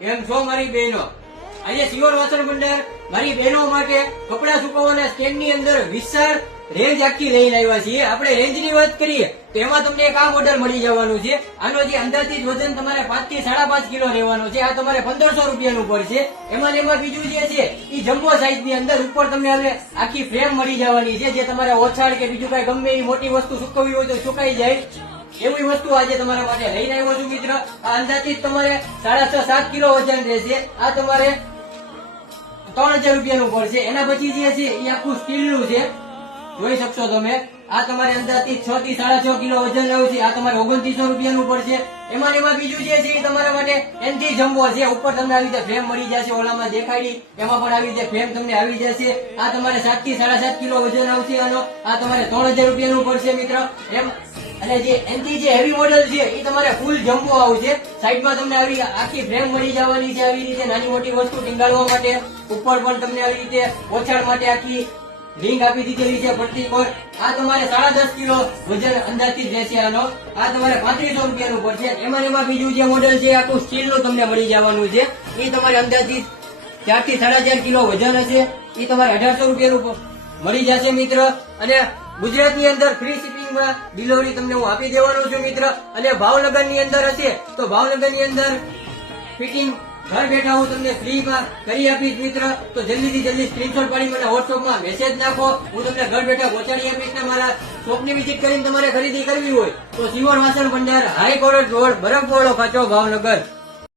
એમ છો મારી બહેનો? અહીંયા સિયોર વાસણ ભંડાર મારી બહેનો માટે કપડા સુકવવાના સ્ટેન્ડ ની અંદર વિશાળ રેન્જ આખી લઈને આવ્યા છીએ. આપણે રેન્જ ની વાત કરીએ તો એમાં તમને એક આ મોડેલ મળી જવાનું છે. આનો જે અંદાજિત વજન તમારે 5 થી 5.5 કિલો રહેવાનો છે. આ તમારે 1500 રૂપિયાનું પડશે. એમાં બીજું જે છે એ જમ્બો સાઈઝ ની અંદર ઉપર તમને હવે આખી ફ્રેમ મળી જવાની છે, જે તમારે ઓછાડ કે બીજું કઈ ગમે એવી મોટી વસ્તુ સુકવવી હોય તો સુકાઈ જાય એવી વસ્તુ આજે તમારા માટે લઈને આવ્યો છું મિત્ર. આ અંદાજિત તમારે 6.5-7 કિલો વજન રહેશે. આ તમારે 3000 રૂપિયાનું પડશે. એના પછી જે છે એ આખું સ્ટીલનું છે, જોઈ શકશો તમે. આ તમારે અંદાજથી 6 થી 6.5 કિલો વજન આવશે. આ તમારે 2900 રૂપિયાનું પડશે. એમાં બીજું જે છે એ તમારા માટે એનથી જમ્બો છે. ઉપર તમને આવી રીતે ફ્રેમ મળી જશે, ઓલામાં દેખાડી એમાં પણ આવી રીતે ફ્રેમ તમને આવી જશે. આ તમારે 7 થી 7.5 કિલો વજન આવશે આનો. આ તમારે 3000 રૂપિયાનું પડશે મિત્ર. એમ અને જે એનથી જે હેવી મોડેલ છે એ તમારે ફૂલ જમ્બો આવશે. સાઈડમાં તમને આવી આખી ફ્રેમ મળી જવાની છે, આવી રીતે નાની મોટી વસ્તુ ટીંગાડવા માટે. ઉપર પણ તમને આવી રીતે ઓછાડ માટે આખી રિંગ આપી દીધેલી છે ફરતી પર. આ તમારે 10.5 કિલો વજન અંદાજથી રહેશે આનો. આ તમારે 3500 રૂપિયાનું પડશે. એમાં બીજું જે મોડેલ છે આખું સ્ટીલ નું તમને મળી જવાનું છે. એ તમારે અંદાજથી 4 થી 4.5 કિલો વજન હશે. એ તમારે 1800 રૂપિયાનું મળી જશે મિત્ર. અને ગુજરાતની અંદર ફ્રી શિપિંગમાં ડિલિવરી તમને હું આપી દેવાનો છું મિત્ર. અને ભાવનગર ની અંદર હશે તો ભાવનગર ની અંદર ફિટિંગ ઘર બેઠા હું તમને ફ્રીમાં કરી આપીશ મિત્ર. તો જલ્દીથી જલ્દી સ્ક્રીનશોટ પાડી મને વોટ્સઅપમાં મેસેજ નાખો. હું તમને ઘર બેઠા પહોંચાડી આપીશ. ને મારા શોપની વિઝિટ કરીને તમારે ખરીદી કરવી હોય તો સિયોર વાસણ ભંડાર, હાઈકોર્ટ રોડ, બરફવાળો ખાચો, ભાવનગર.